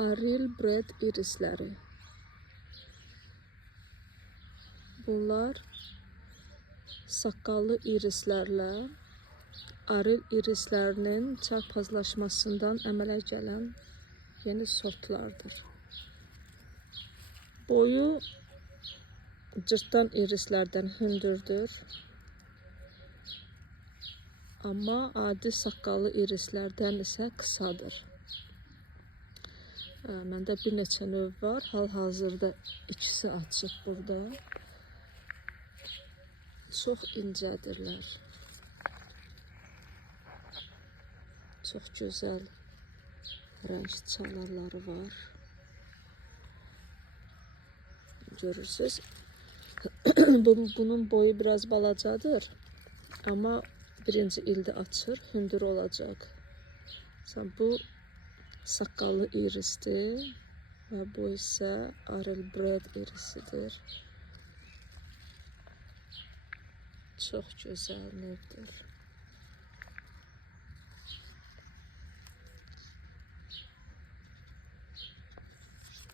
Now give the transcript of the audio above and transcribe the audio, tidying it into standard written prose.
Aril Bred irisləri. Bunlar saqqallı irislərlə aril irislərinin çarpazlaşmasından əmələ gələn yeni sortlardır. Boyu cırtdan irislərdən hündürdür. Amma adi saqqallı irislərdən isə qısadır. Məndə bir neçə növ var. Hal-hazırda ikisi açıq burada. Çox incədirlər. Çox gözəl rəng çalarları var. Görürsünüz. Bunun boyu biraz balacadır. Amma birinci ildə açır, hündür olacaq. Bu saqqallı irisdir və bu isə Aril Bred irisidir. Çox gözəl növdür.